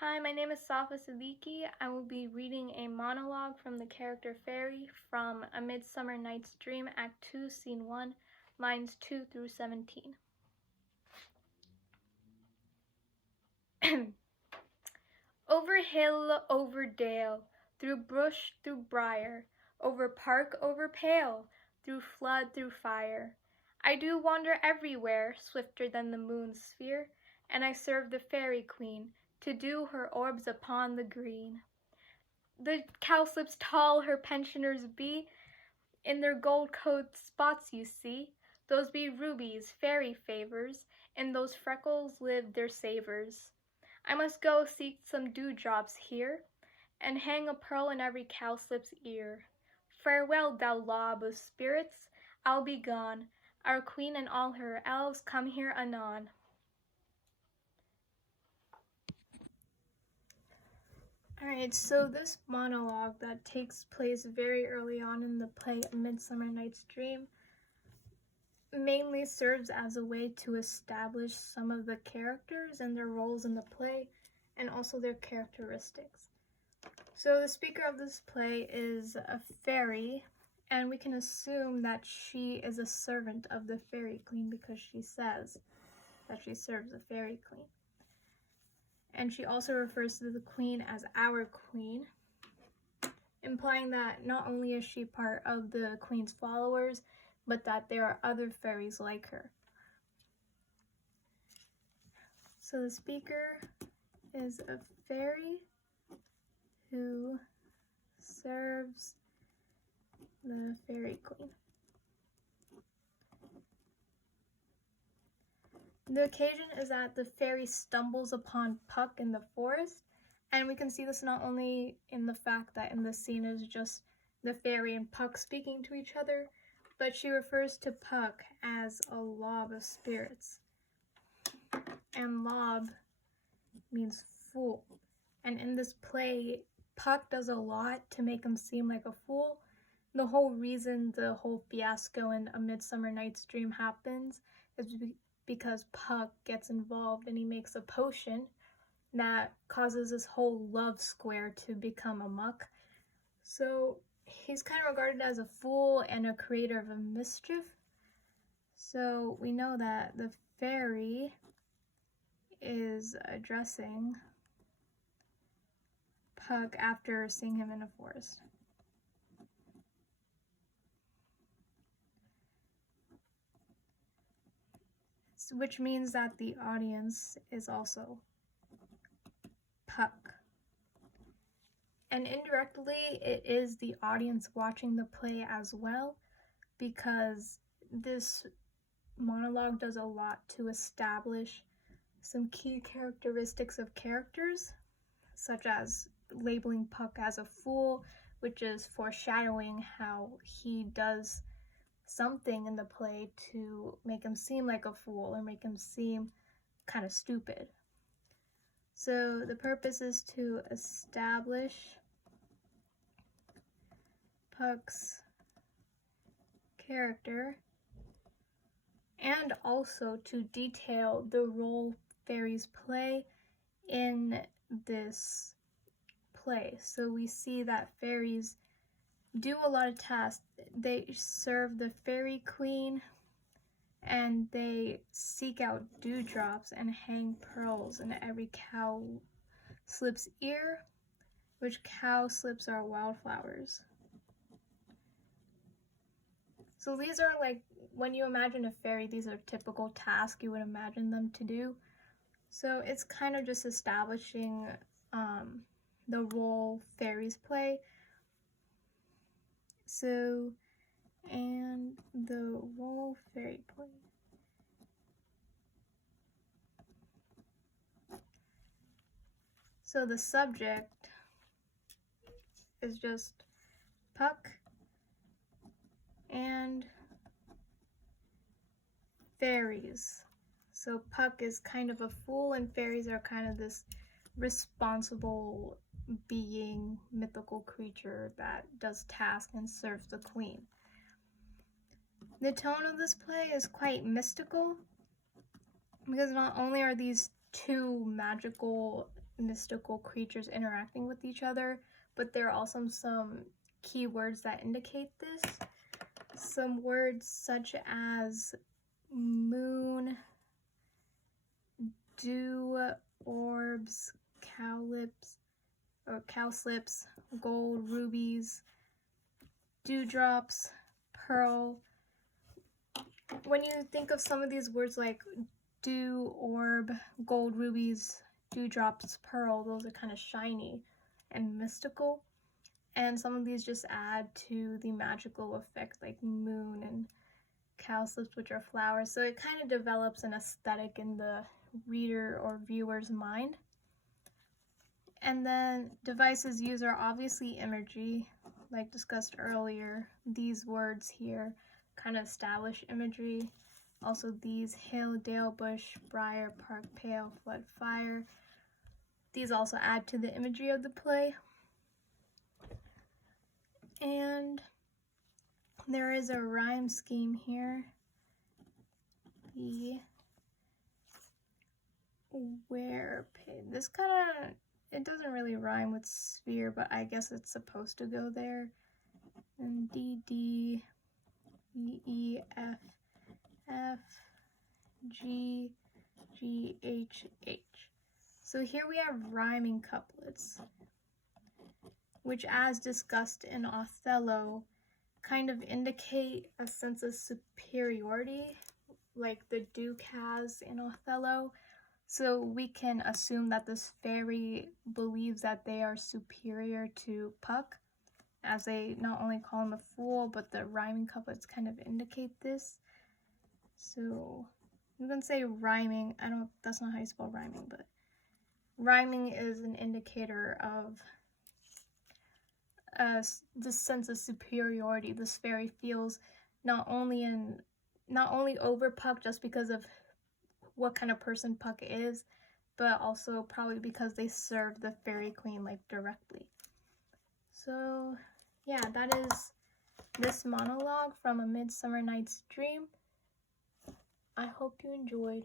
Hi, my name is Safa Siddiqui. I will be reading a monologue from the character Fairy from A Midsummer Night's Dream, Act 2, Scene 1, lines 2 through 17. Over hill, over dale, through bush, through briar, over park, over pale, through flood, through fire. I do wander everywhere, swifter than the moon's sphere, and I serve the fairy queen, to dew her orbs upon the green. The cowslips tall her pensioners be, in their gold-coat spots you see, those be rubies, fairy favors, in those freckles live their savors. I must go seek some dewdrops here, and hang a pearl in every cowslip's ear. Farewell, thou lob of spirits, I'll be gone. Our queen and all her elves come here anon. Alright, so this monologue that takes place very early on in the play A Midsummer Night's Dream mainly serves as a way to establish some of the characters and their roles in the play and also their characteristics. So the speaker of this play is a fairy, and we can assume that she is a servant of the fairy queen because she says that she serves the fairy queen. And she also refers to the queen as our queen, implying that not only is she part of the queen's followers, but that there are other fairies like her. So the speaker is a fairy who serves the fairy queen. The occasion is that the fairy stumbles upon Puck in the forest, and we can see this not only in the fact that in the scene is just the fairy and Puck speaking to each other, but she refers to Puck as a lob of spirits. And lob means fool. And in this play, Puck does a lot to make him seem like a fool. The whole reason the whole fiasco in A Midsummer Night's Dream happens is because Puck gets involved and he makes a potion that causes this whole love square to become a muck. So he's kind of regarded as a fool and a creator of a mischief. So we know that the fairy is addressing Puck after seeing him in a forest. Which means that the audience is also Puck. And indirectly, it is the audience watching the play as well, because this monologue does a lot to establish some key characteristics of characters, such as labeling Puck as a fool, which is foreshadowing how he does something in the play to make him seem like a fool or make him seem kind of stupid. So the purpose is to establish Puck's character and also to detail the role fairies play in this play. So we see that fairies do a lot of tasks. They serve the fairy queen, and they seek out dewdrops and hang pearls in every cowslip's ear, which cowslips are wildflowers. So these are like, when you imagine a fairy, these are typical tasks you would imagine them to do. So it's kind of just establishing the role fairies play. So, and the role fairy play. So the subject is just Puck and fairies. So Puck is kind of a fool and fairies are kind of this responsible being, mythical creature that does tasks and serves the queen. The tone of this play is quite mystical because not only are these two magical mystical creatures interacting with each other, but there are also some key words that indicate this. Some words such as moon, dew, orbs, cowslips, gold, rubies, dewdrops, pearl. When you think of some of these words like dew, orb, gold, rubies, dewdrops, pearl, those are kind of shiny and mystical. And some of these just add to the magical effect, like moon and cowslips, which are flowers. So it kind of develops an aesthetic in the reader or viewer's mind. And then devices used are obviously imagery, like discussed earlier. These words here kind of establish imagery. Also these hill, dale, bush, briar, park, pale, flood, fire. These also add to the imagery of the play. And there is a rhyme scheme here. This kind of, it doesn't really rhyme with sphere, but I guess it's supposed to go there. And D, D, E, E, F, F, G, G, H, H. So here we have rhyming couplets, which, as discussed in Othello, kind of indicate a sense of superiority, like the Duke has in Othello. So we can assume that this fairy believes that they are superior to Puck, as they not only call him a fool, but the rhyming couplets kind of indicate this. So I'm gonna say rhyming. That's not how you spell rhyming, but rhyming is an indicator of this sense of superiority this fairy feels, not only over Puck just because of what kind of person Puck is, but also probably because they serve the fairy queen like directly. So yeah, that is this monologue from A Midsummer Night's Dream. I hope you enjoyed.